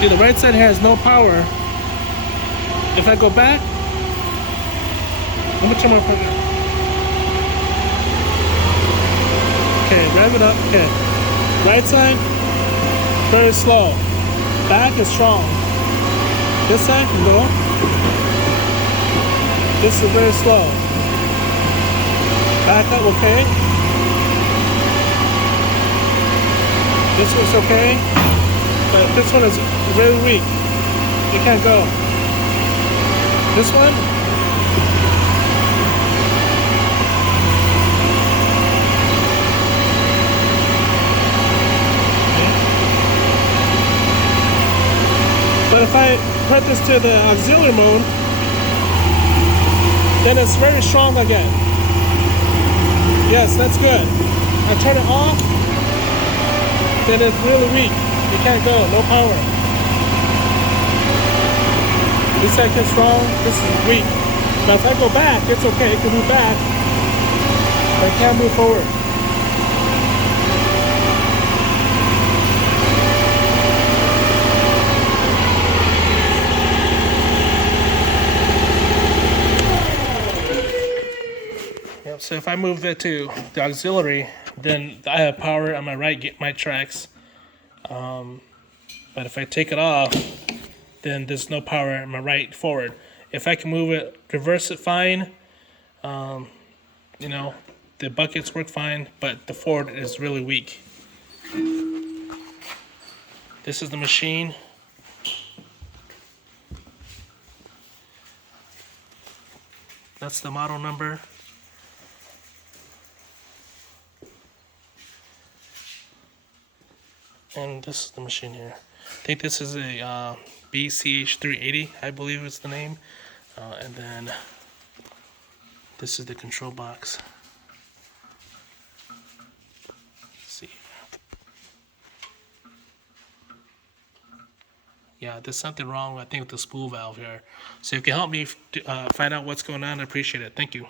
See, the right side has no power. If I go back, let me turn my pressure. Okay, rev it up. Okay, right side, very slow. Back is strong. This side, little. This is very slow. Back up, okay. This one's okay, but this one is really weak. You can't go. This one, okay. But if I put this to the auxiliary mode, then it's very strong again. Yes, that's good. I turn it off, then it's really weak. You can't go, no power. This side gets strong, this is weak. Now if I go back, it's okay, it can move back, but I can't move forward. Yep, so if I move it to the auxiliary, then I have power on my right, get my tracks. But if I take it off, then there's no power in my right forward. If I can move it, reverse it fine, you know, the buckets work fine, but the forward is really weak. This is the machine. That's the model number. And this is the machine here. I think this is a BCH380, I believe is the name. And then this is the control box. Let's see. Yeah, there's something wrong, I think, with the spool valve here. So if you can help me find out what's going on, I appreciate it. Thank you.